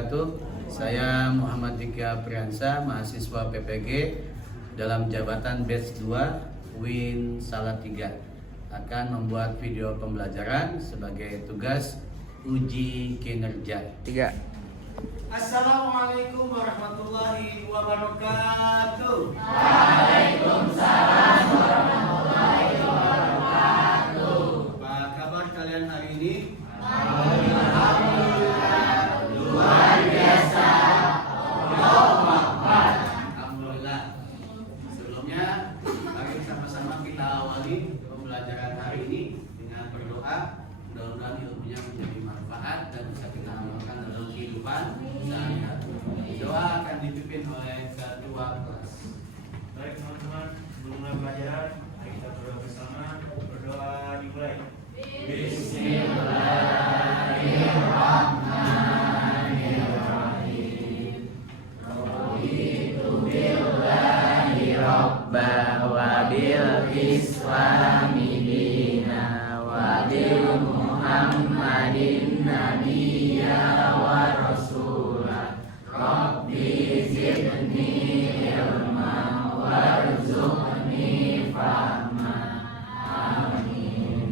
wabarakatuh. Saya Muhammad Dika Priansa, mahasiswa PPG dalam jabatan batch 2 Win Salatiga, akan membuat video pembelajaran sebagai tugas uji kinerja. 3. Assalamualaikum warahmatullahi wabarakatuh. Waalaikumsalam warahmatullahi wabarakatuh. Apa kabar kalian hari ini? Alhamdulillah, luar biasa. Allahu Akbar. Alhamdulillah. Sebelumnya, mari sama-sama kita awali pembelajaran hari ini dengan berdoa. Mudah-mudahan ilmunya menjadi manfaat dan bisa kita amalkan dalam kehidupan sehari-hari. Doa akan dipimpin oleh ketua kelas. Baik teman-teman, sebelum mulai pelajaran, mari kita berdoa bersama. Berdoa dimulai. Bismillahirrahmanirrahim. Raditu billahi rabba wa bil islami dina wa bil muhammadin nabiyya wa rasulah. Rabbi zidni ilma warzuqni fahma. Amin.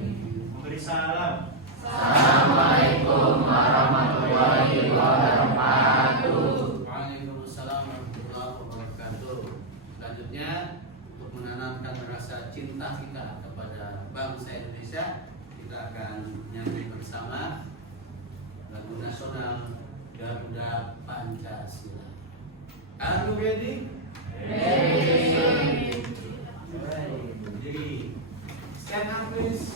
Memberi salam. Assalamualaikum warahmatullahi wabarakatuh. Waalaikumsalam warahmatullahi wabarakatuh. Selanjutnya, untuk menanamkan rasa cinta kita kepada bangsa Indonesia, kita akan nyanyi bersama lagu nasional Garuda Pancasila. Are you ready? Ready. Jadi, stand up please.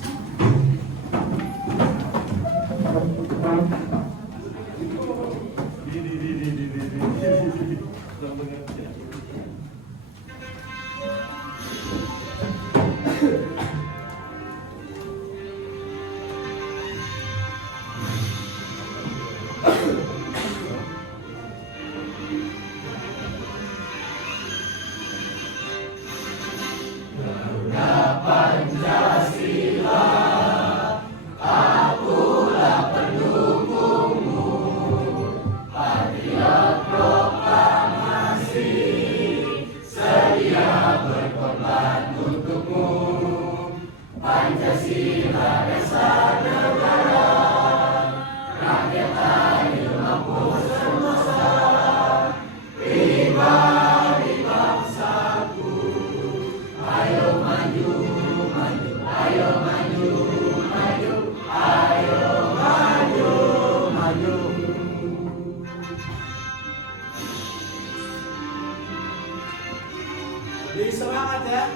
Jadi semangat ya.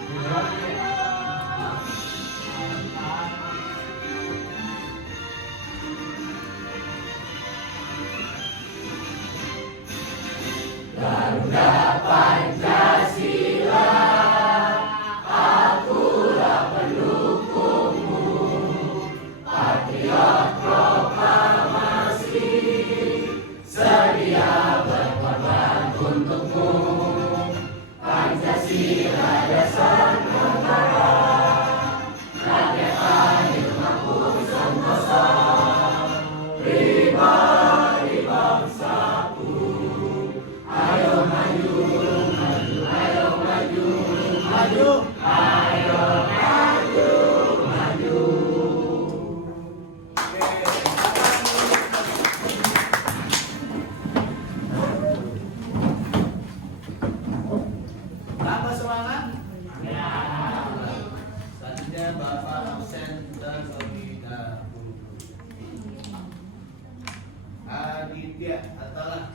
Garuda Pancasila, akulah pendukungmu. Patriot proklamasi, sedia berkorban untukmu. Pancasila dasar negara, rakyat adil mampu sentosa. Pribadi bangsaku, ayo maju, maju, ayo maju, maju, ayo maju, maju. Tambah semangat? Ya. Selanjutnya Bapak absen terlebih dahulu. Aditya Atalah.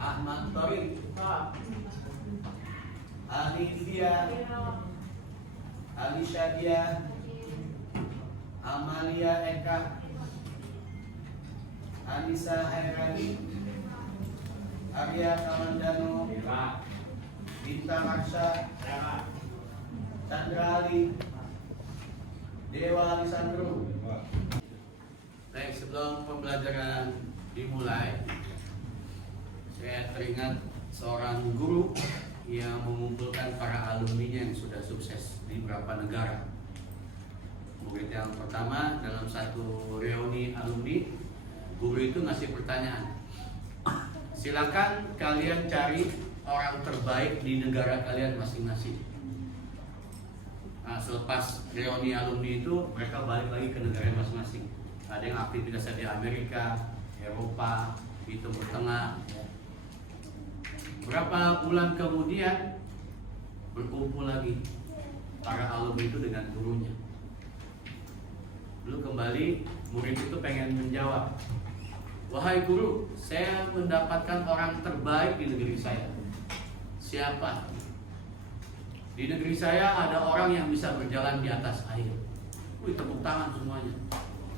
Ahmad Torik. Alivia. Alishadia. Amalia Eka. Anissa Hairani. Arya Kamandano, Bintang Aksa, Chandra Ali, Dewa Alisandro. Baik, sebelum pembelajaran dimulai, saya teringat seorang guru yang mengumpulkan para alumninya yang sudah sukses di beberapa negara. Murid yang pertama dalam satu reuni alumni guru itu ngasih pertanyaan. Silakan kalian cari orang terbaik di negara kalian masing-masing. Nah, selepas reuni alumni itu mereka balik lagi ke negara masing-masing. Ada yang aktivitasnya di Amerika, Eropa, di Timur Tengah. Berapa bulan kemudian berkumpul lagi para alumni itu dengan gurunya. Lalu kembali murid itu pengen menjawab, wahai guru, saya mendapatkan orang terbaik di negeri saya. Siapa? Di negeri saya ada orang yang bisa berjalan di atas air. Wih, tepuk tangan semuanya.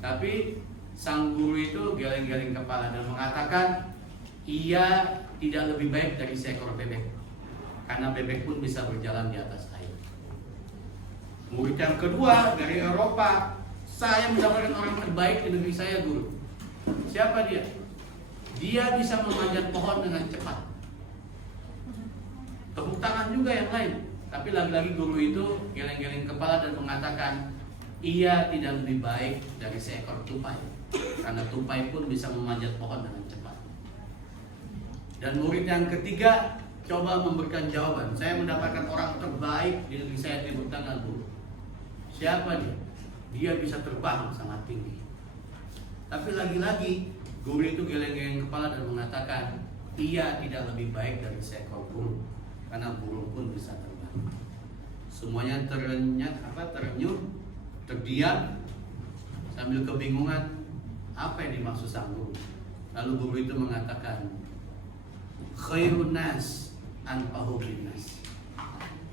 Tapi sang guru itu geleng-geleng kepala dan mengatakan, ia tidak lebih baik dari seekor bebek, karena bebek pun bisa berjalan di atas air. Murid yang kedua dari Eropa, saya mendapatkan orang terbaik di negeri saya, guru. Siapa dia? Dia bisa memanjat pohon dengan cepat. Tepuk tangan juga yang lain. Tapi lagi-lagi guru itu geleng-geleng kepala dan mengatakan, ia tidak lebih baik dari seekor tupai, karena tupai pun bisa memanjat pohon dengan cepat. Dan murid yang ketiga coba memberikan jawaban, saya mendapatkan orang terbaik di negeri saya, Timur Tengah, guru. Siapa dia? Dia bisa terbang sangat tinggi. Tapi lagi-lagi guru itu geleng-geleng kepala dan mengatakan, ia tidak lebih baik dari seekor burung, karena burung pun bisa terbang. Semuanya terenyuh, terdiam, sambil kebingungan apa yang dimaksud sang guru. Lalu guru itu mengatakan, khairun nas anfa'uhum linnas.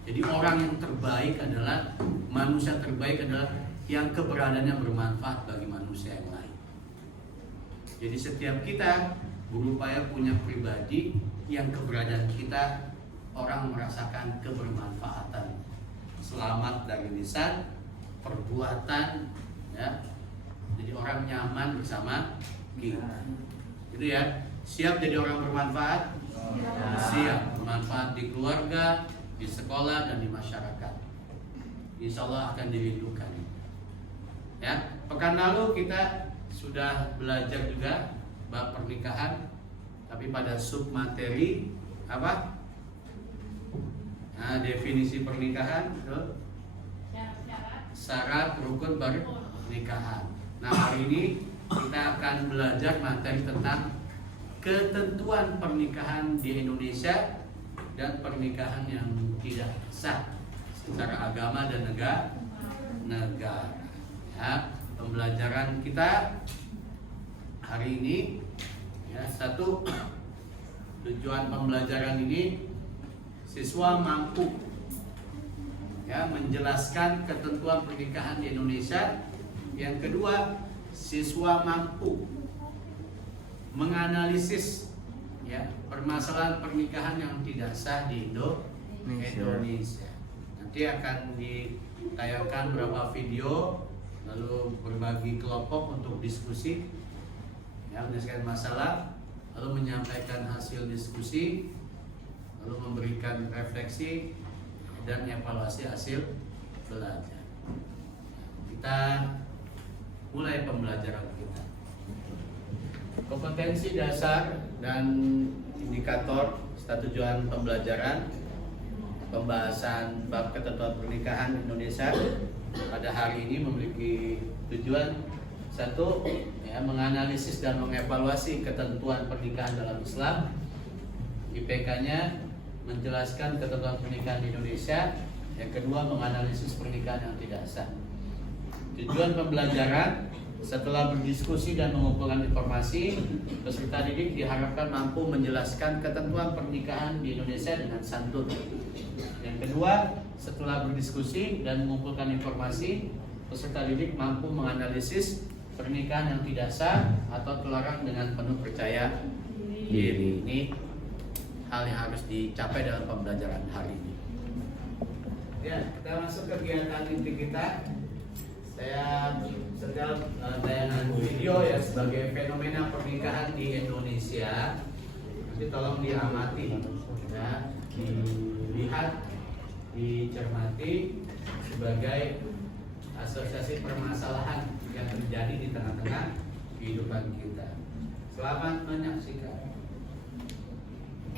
Jadi orang yang terbaik adalah, manusia terbaik adalah yang keberadaannya bermanfaat bagi manusia yang lain. Jadi setiap kita berupaya punya pribadi yang keberadaan kita orang merasakan kebermanfaatan, selamat dari lisan, perbuatan, ya. Jadi orang nyaman bersama kita. Itu ya. Siap jadi orang bermanfaat? Siap bermanfaat di keluarga, di sekolah, dan di masyarakat. Insya Allah akan dirindukan. Ya, pekan lalu kita sudah belajar juga bab pernikahan, tapi pada sub materi apa? Nah, definisi pernikahan, syarat rukun pernikahan. Nah, hari ini kita akan belajar materi tentang ketentuan pernikahan di Indonesia dan pernikahan yang tidak sah secara agama dan negara. Ya, pembelajaran kita hari ini, ya, satu, tujuan pembelajaran ini siswa mampu, ya, menjelaskan ketentuan pernikahan di Indonesia. Yang kedua, siswa mampu menganalisis, ya, permasalahan pernikahan yang tidak sah di Indonesia. Nanti akan ditayangkan beberapa video, lalu berbagi kelompok untuk diskusi, ya, menyelesaikan masalah, lalu menyampaikan hasil diskusi, lalu memberikan refleksi dan evaluasi hasil belajar. Kita mulai pembelajaran kita. Kompetensi dasar dan indikator serta tujuan pembelajaran pembahasan bab ketentuan pernikahan Indonesia pada hari ini memiliki tujuan satu, ya, menganalisis dan mengevaluasi ketentuan pernikahan dalam Islam. IPK-nya menjelaskan ketentuan pernikahan di Indonesia. Yang kedua, menganalisis pernikahan yang tidak sah. Tujuan pembelajaran, setelah berdiskusi dan mengumpulkan informasi, peserta didik diharapkan mampu menjelaskan ketentuan pernikahan di Indonesia dengan santun. Yang kedua, setelah berdiskusi dan mengumpulkan informasi, peserta didik mampu menganalisis pernikahan yang tidak sah atau terlarang dengan penuh percaya diri. Ini hal yang harus dicapai dalam pembelajaran hari ini. Ya, kita masuk kegiatan inti kita. Saya sedang tayangan video, ya, sebagai fenomena pernikahan di Indonesia. Nanti tolong diamati, ya, dilihat, dicermati sebagai asosiasi permasalahan yang terjadi di tengah-tengah kehidupan kita. Selamat menyaksikan.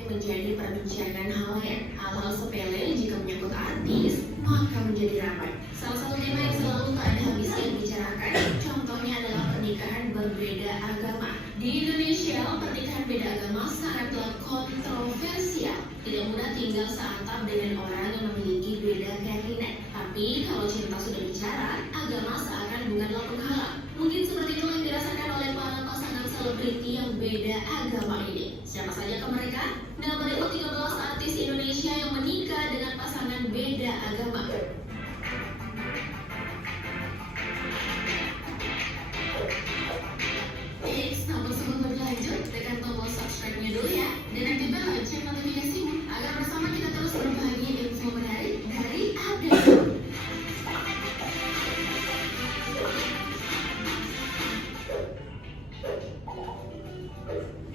Menjadi perbincangan hal-hal sepele jika menyangkut artis maka menjadi ramai. Salah satu tema yang selalu tak ada habisnya dibicarakan contohnya adalah pernikahan berbeda agama. Di Indonesia pernikahan beda agama sangatlah kontroversial. Tidak mudah tinggal seatap dengan orang yang memiliki beda keyakinan. Tapi kalau cinta sudah bicara, agama seakan bukanlah penghalang. Mungkin seperti itu yang dirasakan oleh para pasangan selebriti yang beda agama ini. Siapa saja mereka? Nah, berikut 13 artis Indonesia yang menikah dengan pasangan beda agama. Namun sebelum berlanjut, tekan tombol subscribe-nya dulu ya. Dan aktifkan lonceng notifikasimu agar bersama kita terus berbagi info menarik dari update.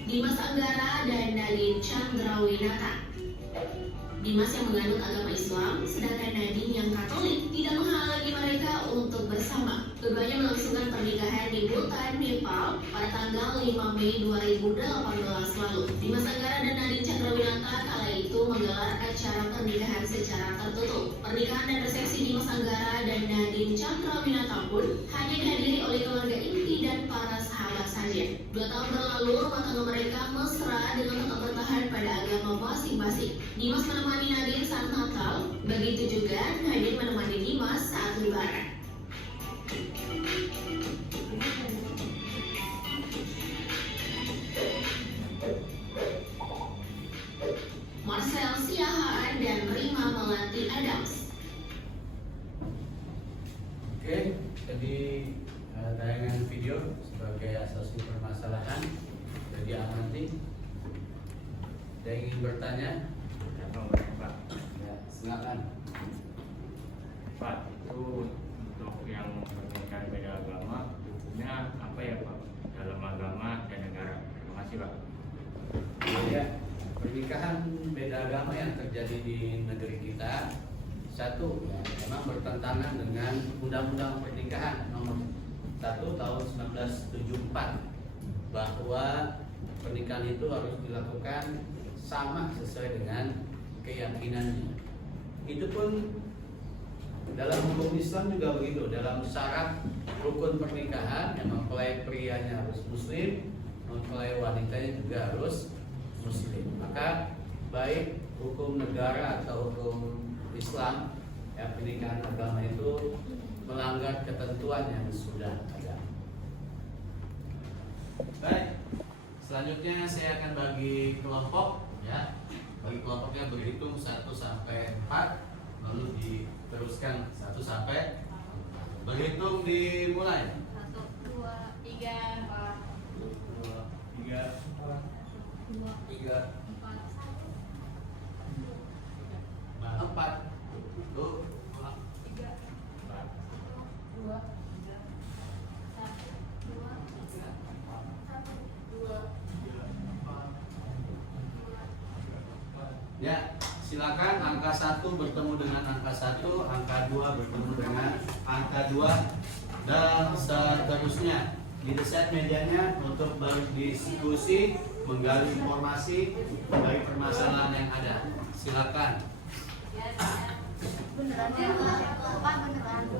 Dimas Anggara dan Nadine Chandrawinata. Dimas yang menganut agama Islam, sedangkan Nadine yang Katolik tidak menghalangi mereka untuk bersama. Keduanya melangsungkan pernikahan di Bhutan, Nepal pada tanggal 5 Mei 2018 lalu. Dimas Anggara dan Nadine Chandrawinata kala itu menggelar acara pernikahan secara tertutup. Pernikahan dan resepsi Dimas Anggara dan Nadine Chandrawinata pun hanya dihadiri oleh keluarga inti dan para sahabat saja. 2 tahun berlalu, rumah tangga mereka mesra dengan tetap bertahan pada agama masing-masing. Dimas menemani Nadine saat Natal, begitu juga Nadine menemani Dimas saat Lebaran. Marcel Siahaan dan Rima Melati Adams. Oke, jadi tayangan video sebagai asasi permasalahan jadi amati. Ada yang ingin bertanya? Ya, Pak. Ya, silakan. Pak, itu untuk yang pernikahan beda agama, hukumnya apa ya Pak? Dalam agama dan negara. Terima kasih Pak. Ya, pernikahan beda agama yang terjadi di negeri kita, satu, ya, memang bertentangan dengan Undang-Undang Pernikahan Nomor 1 Tahun 1974 bahwa pernikahan itu harus dilakukan sama sesuai dengan keyakinannya. Itu pun dalam hukum Islam juga begitu. Dalam syarat rukun pernikahan yang mempelai prianya harus muslim, mempelai wanitanya juga harus muslim. Maka baik hukum negara atau hukum Islam, ya, pernikahan agama itu melanggar ketentuan yang sudah ada. Baik, selanjutnya saya akan bagi kelompok, ya. Bagi kelompoknya berhitung 1 sampai 4, lalu diteruskan 1 sampai 4. Berhitung dimulai. 1, 2, 3, 4. 2, 3, 4, 3, 4. Tuh, 3, 4. 2, 1, 2. Ya, silakan angka 1 bertemu dengan angka 1, angka 2 bertemu dengan angka 2, dan seterusnya. Didesain mejanya untuk berdiskusi, menggali informasi dari permasalahan yang ada. Silakan.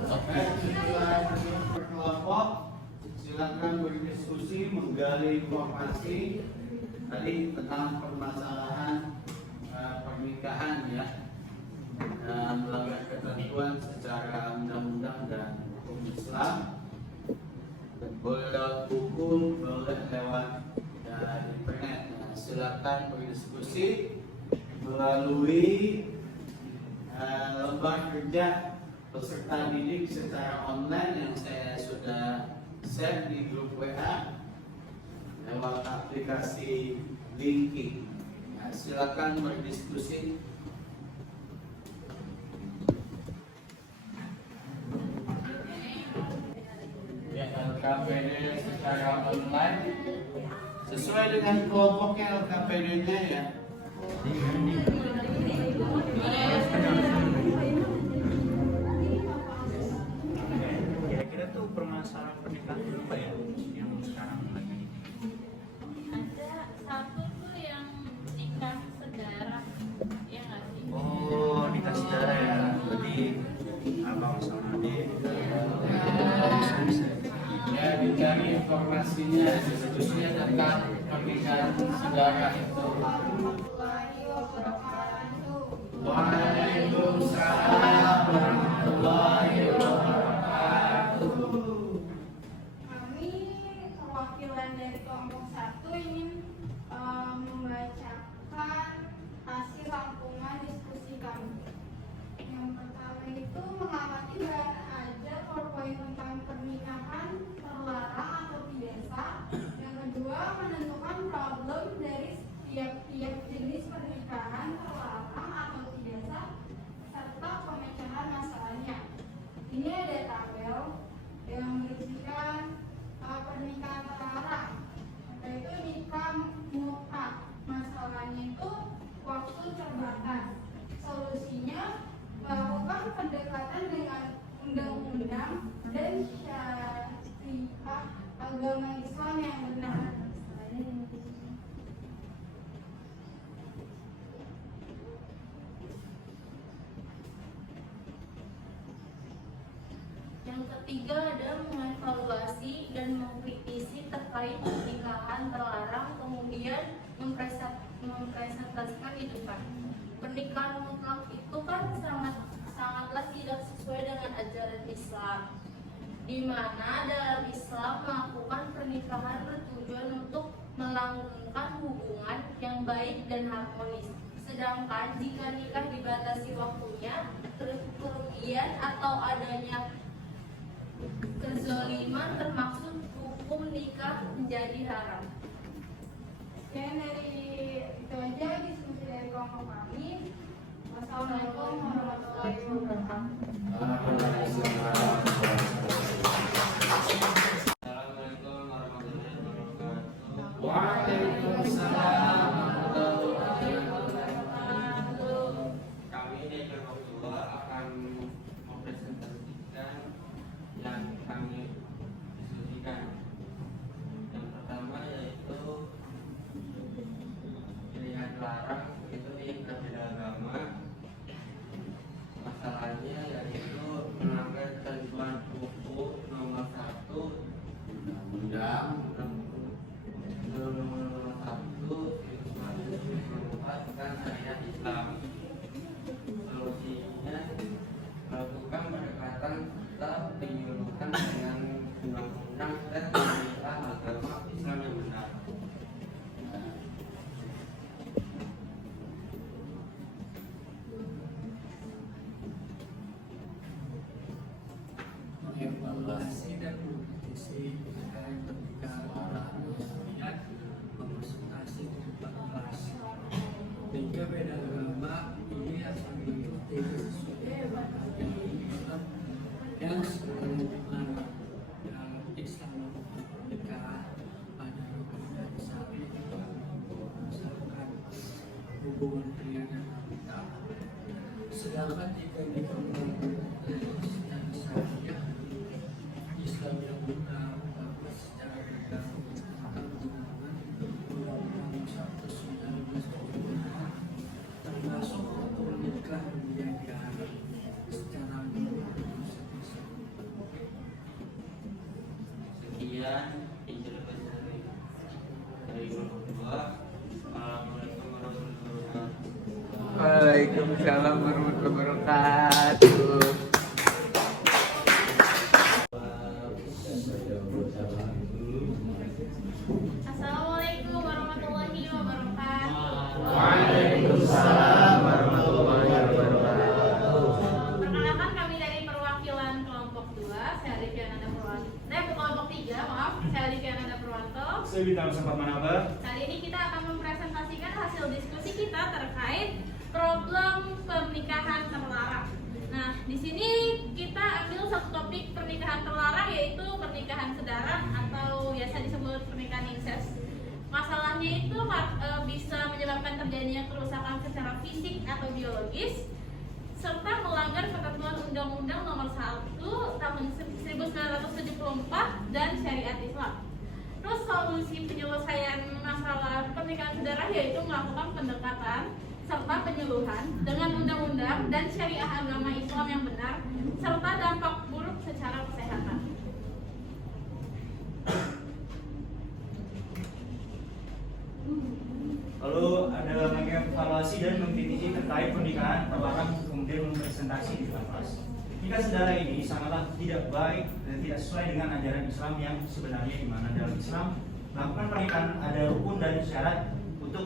Oke. Berkelompok, silakan berdiskusi, menggali informasi tadi tentang permasalahan pernikahan, ya, melanggar ketentuan secara undang-undang dan hukum Islam. Boleh lewat buku, boleh lewat internet. Nah, silakan berdiskusi melalui lembar kerja peserta didik secara online yang saya sudah share di grup WA lewat aplikasi Linky. Nah, silakan berdiskusi. Ya, LKPD secara online sesuai dengan kelompoknya LKPD-nya, ya. Kira-kira tuh permasalahan pernikahan apa ya yang sekarang lagi diskusinya tentang pernikahan saudara itu. warahmatullahi wabarakatuh. Waalaikumsalam warahmatullahi wabarakatuh. Kami perwakilan dari kelompok 1 ingin membacakan hasil rangkuman diskusi kami. Yang pertama itu mengamati dan ada poin tentang pernikahan terlarang atau tidak sah. Yang kedua menentukan problem dari tiap jenis pernikahan terlarang atau tidak sah serta pemecahan masalahnya. Ini ada tabel yang berisikan pernikahan terlarang, yaitu nikah mutlak. Masalahnya itu waktu terbatas. Solusinya melakukan pendekatan dengan undang-undang dan syariat agama Islam yang benar. Yang ketiga ada mengevaluasi dan mengkritisi terkait pernikahan terlarang, kemudian mempresentasikan di depan. Pernikahan mutlak itu kan sangatlah tidak sesuai dengan ajaran Islam, di mana dalam Islam melakukan pernikahan bertujuan untuk melanggengkan hubungan yang baik dan harmonis. Sedangkan jika nikah dibatasi waktunya, kerugian atau adanya kezaliman termaksud hukum nikah menjadi haram. Sekian dari itu aja diskusi dari kelompok kami. Wassalamualaikum warahmatullahi wabarakatuh. Assalamualaikum warahmatullahi wabarakatuh. Waalaikumsalam warahmatullahi wabarakatuh. Kami di kelompok 2 akan mempresentasikan yang kami diskusikan. Yang pertama yaitu pilihan larang itu nikah beda agama. Masalahnya yaitu melanggar ketentuan UU nomor 1 Undang nomor 1 dan syariat Islam. Solusinya melakukan pendekatan serta penyuluhan dengan undang-undang dan syariat agama Islam yang benar. Mengevaluasi dan mengkritisi terkait pernikahan orang syariat konsultasi di depan kelas. Nikah beda agama ini yang mengikuti sesuai dengan ajaran yang sebenarnya dilarang dalam Islam. Pernikahan pada rukun syari misalkan hubungan pria dan wanita. Sedangkan jika nikah secara syariah Islam yang benar dapat secara legal tentang hubungan Undang-Undang 119 termasuk untuk nikah menjadi haram secara menurut Sekian interpretasi dari kelompok 2. Assalamualaikum warahmatullahi wabarakatuh. Waalaikumsalam warahmatullahi wabarakatuh. Assalamualaikum warahmatullahi wabarakatuh. Waalaikumsalam warahmatullahi wabarakatuh. Perkenalkan kami dari perwakilan kelompok 2, saya Alifiananda Purwanto. Kelompok 3, maaf, saya Alifiananda Purwanto. Saya Bintang Sempat Manaba. Kali ini kita akan mempresentasikan hasil diskusi kita terkait problem pernikahan terlarang. Nah, di sini kita ambil satu topik pernikahan terlarang, yaitu pernikahan sedara atau biasa disebut pernikahan incest. Masalahnya itu bisa menyebabkan terjadinya kerusakan secara fisik atau biologis, serta melanggar ketentuan Undang-Undang Nomor 1 Tahun 1974 dan Syariat Islam. Terus solusi penyelesaian masalah pernikahan sedara yaitu melakukan pendekatan serta penyuluhan dengan undang-undang dan syariah agama Islam yang benar, serta dampak buruk secara kesehatan. mengevaluasi dan mengkritisi terkait pernikahan terlarang kemudian mempresentasi di kelas. Nikah saudara ini sangatlah tidak baik dan tidak sesuai dengan ajaran Islam yang sebenarnya, di mana dalam Islam melakukan pernikahan ada rukun dan syarat untuk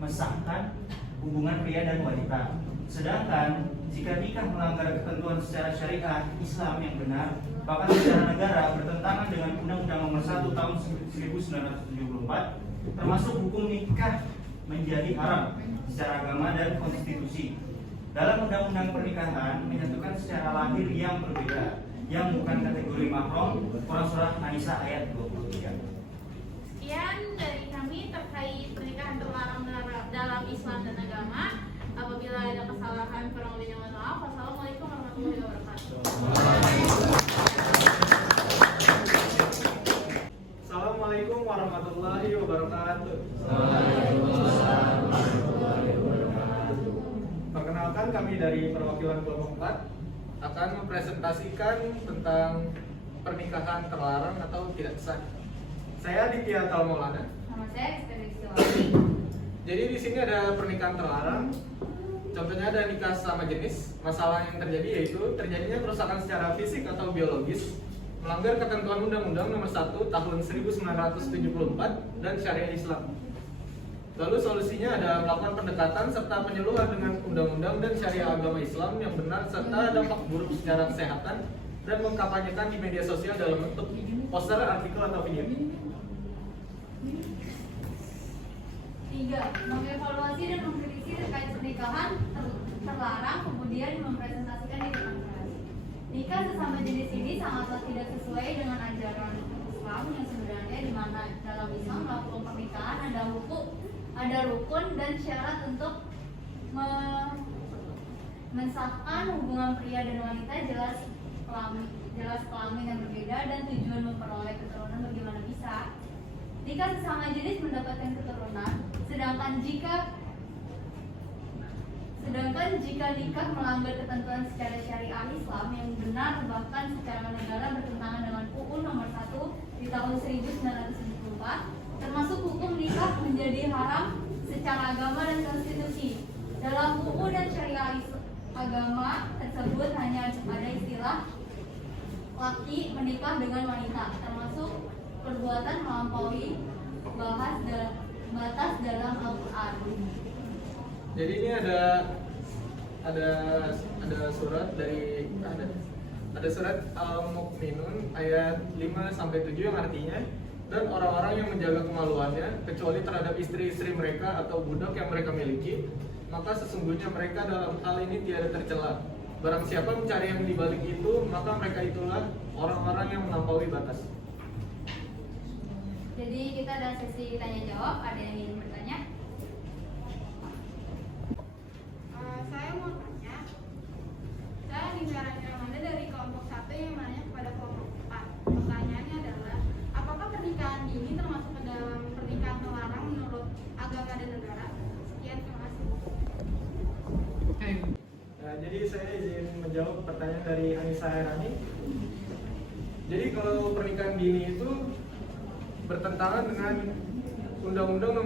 mesahkan hubungan pria dan wanita. Sedangkan jika nikah melanggar ketentuan secara syariat Islam yang benar, bahkan secara negara bertentangan dengan Undang-Undang Nomor 1 Tahun 1974, termasuk hukum nikah menjadi haram secara agama dan konstitusi. Dalam undang-undang pernikahan menyatukan secara lahir yang berbeda, yang bukan kategori mahram, Quran surah An-Nisa ayat 23. Sekian dari kami terkait pernikahan terlarang dalam Islam dan agama. Apabila ada kesalahan, kurang lebihnya mohon maaf. Wassalamualaikum warahmatullahi wabarakatuh. Assalamualaikum warahmatullahi wabarakatuh. Perkenalkan, kami dari perwakilan kelompok 4 akan mempresentasikan tentang pernikahan terlarang atau tidak sah. Saya Ditya Talmaulana. Nama saya Esterik. Jadi di sini ada pernikahan terlarang. Contohnya ada nikah sama jenis. Masalah yang terjadi yaitu terjadinya kerusakan secara fisik atau biologis, melanggar ketentuan Undang-Undang Nomor 1 Tahun 1974 dan Syariat Islam. Lalu solusinya ada melakukan pendekatan serta penyuluhan dengan undang-undang dan syariat agama Islam yang benar serta dampak buruk secara kesehatan, dan mengkampanyekan di media sosial dalam bentuk poster, artikel, atau video. 3. Mengevaluasi dan mengkritisi terkait pernikahan terlarang, kemudian mempresentasikan di depan kelas. Nikah sesama jenis ini sangatlah tidak sesuai dengan ajaran Islam yang sebenarnya, di mana dalam Islam melakukan pernikahan ada rukun dan syarat untuk mensahkan hubungan pria dan wanita, jelas kelamin yang berbeda, dan tujuan memperoleh keturunan. Bagaimana bisa nikah sesama jenis mendapatkan keturunan, sedangkan jika nikah melanggar ketentuan secara syariah Islam yang benar, bahkan secara negara bertentangan dengan UU Nomor 1 di tahun 1974, termasuk hukum nikah menjadi haram secara agama dan konstitusi. Dalam UU dan syariah agama tersebut hanya ada istilah laki menikah dengan wanita, termasuk perbuatan melampaui batas dalam Al-Quran. Jadi ini ada surat dari ada surat Al-Mu'minun ayat 5-7 yang artinya, dan orang-orang yang menjaga kemaluannya kecuali terhadap istri-istri mereka atau budak yang mereka miliki, maka sesungguhnya mereka dalam hal ini tiada tercela. Barang siapa mencari yang dibalik itu, maka mereka itulah orang-orang yang melampaui batas. Jadi kita ada sesi tanya jawab. Ada yang ingin bertanya? Saya mau tanya. Saya Ningara Amanda dari kelompok 1 yang menanya kepada kelompok 4. Pertanyaannya adalah, apakah pernikahan dini termasuk ke dalam pernikahan terlarang menurut agama dan negara? Sekian, terima kasih. Nah, jadi saya izin menjawab pertanyaan dari Anissa Herani. Jadi kalau pernikahan dini itu bertentangan dengan Undang-Undang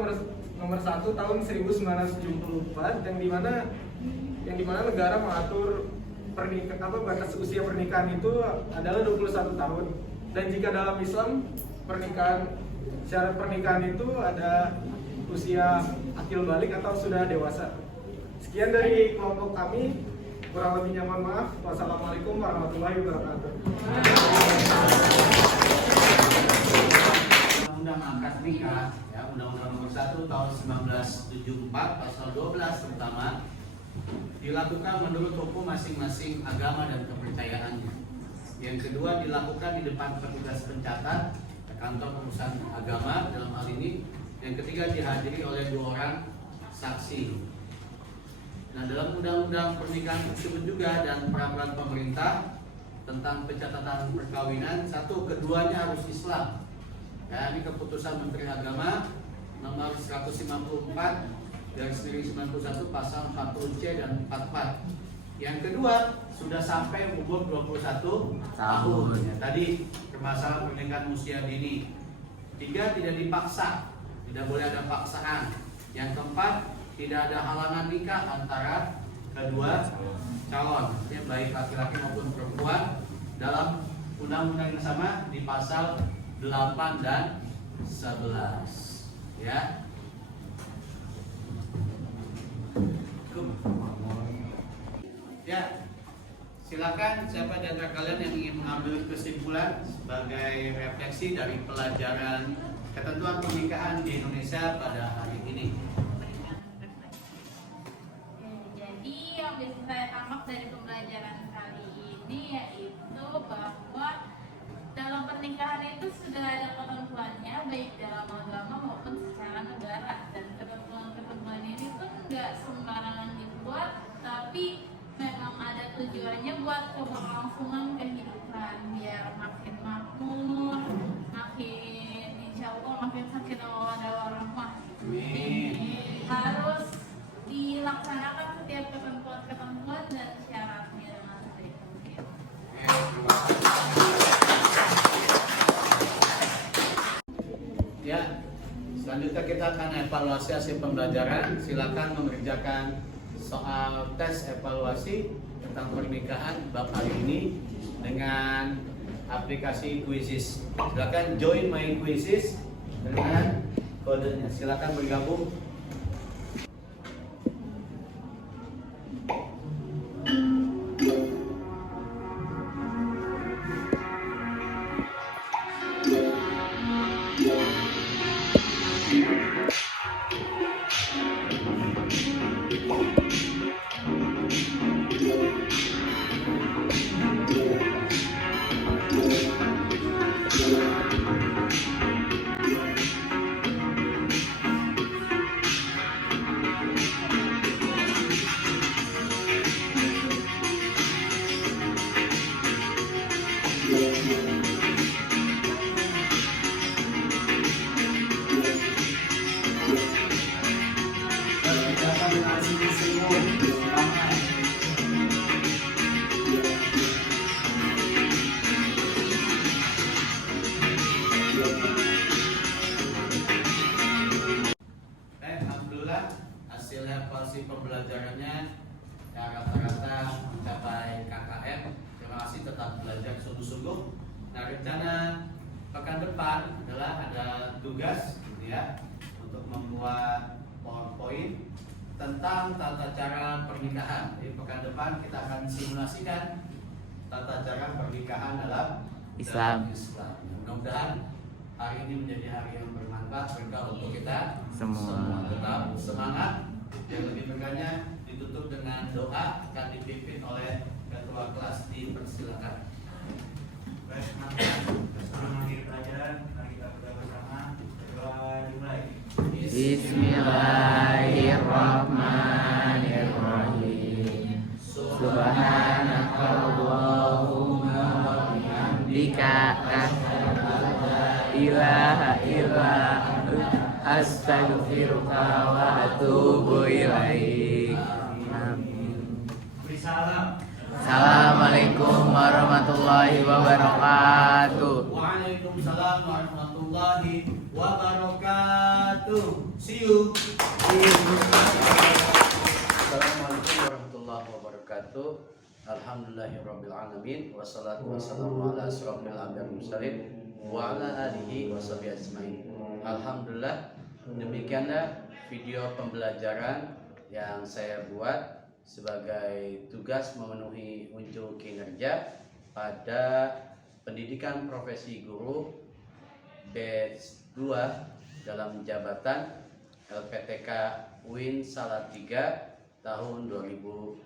Nomor 1 Tahun 1974 yang dimana negara mengatur batas usia pernikahan itu adalah 21 tahun. Dan jika dalam Islam syarat pernikahan itu ada usia akil balik atau sudah dewasa. Sekian dari kelompok kami, kurang lebihnya mohon maaf. Wassalamualaikum warahmatullahi wabarakatuh. Undang-undang akad nikah, ya, Undang-Undang Nomor 1 Tahun 1974 Pasal 12 terutama dilakukan menurut hukum masing-masing agama dan kepercayaannya. Yang kedua, dilakukan di depan petugas pencatat kantor urusan agama dalam hal ini. Yang ketiga, dihadiri oleh 2 orang saksi. Nah, dalam undang-undang pernikahan tersebut juga dan peraturan pemerintah tentang pencatatan perkawinan, keduanya harus Islam. Ya, ini keputusan Menteri Agama nomor 154/91 pasal 40C dan 44. Yang kedua, sudah sampai umur 21 tahun. Ya, tadi permasalahan pernikahan usia dini. 3, tidak dipaksa, tidak boleh ada paksaan. Yang keempat, tidak ada halangan nikah antara kedua calon, baik laki-laki maupun perempuan, dalam undang-undang yang sama di pasal 8 dan 11 ya. Ya, silakan siapa di antara kalian yang ingin mengambil kesimpulan sebagai refleksi dari pelajaran ketentuan pernikahan di Indonesia pada hari ini. Jadi yang bisa saya tangkap dari pembelajaran kali ini yaitu bahwa dalam pernikahan itu sudah ada ketentuannya baik dalam agama maupun secara negara, dan ketentuan-ketentuan ini pun nggak sembarangan dibuat, tapi memang ada tujuannya buat keberlangsungan kehidupan biar makin makmur, makin insya Allah makin sakinah mawaddah warahmah. Harus dilaksanakan setiap ketentuan-ketentuan dan syaratnya dengan baik mungkin. Ya, selanjutnya kita akan evaluasi hasil pembelajaran. Silakan mengerjakan soal tes evaluasi tentang pernikahan bab hari ini dengan aplikasi Quizizz. Silakan join my Quizizz dengan kodenya. Silakan bergabung. Alhamdulillah hasil evaluasi pembelajarannya ya rata-rata mencapai KKM. Terima kasih, tetap belajar sungguh-sungguh. Nah, rencana pekan depan adalah ada tugas gitu ya, untuk membuat PowerPoint tentang tata cara pernikahan. Jadi pekan depan kita akan simulasikan tata cara pernikahan dalam Islam. Mudah-mudahan hari ini menjadi hari yang bermanfaat berkah untuk kita Semua. Tetap semangat. Yang lebih berkahnya ditutup dengan doa, akan dipimpin oleh ketua kelas. Dipersilakan. Baik, sebelum mengakhiri pelajaran, mari kita berdoa bersama. Doa dimulai. Bismillahirrahmanirrahim. Subhanakallahumma wa bihamdika asyhadu an la ilaha illa anta astaghfiruka wa atubu ilaik. Amin. Beri salam. Assalamualaikum warahmatullahi wabarakatuh. Waalaikumsalam warahmatullahi wabarakatuh. See you. Assalamualaikum warahmatullahi wabarakatuh. Alhamdulillahirabbil alamin wassalatu wassalamu ala asyrofil anbiya'i wal mursalin wa ala alihi washabihi ajmain. Alhamdulillah, demikianlah video pembelajaran yang saya buat sebagai tugas memenuhi unjuk kinerja pada pendidikan profesi guru batch 2 dalam jabatan LPTK UIN Salatiga tahun 2022.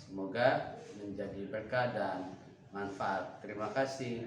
Semoga menjadi berkah dan manfaat. Terima kasih.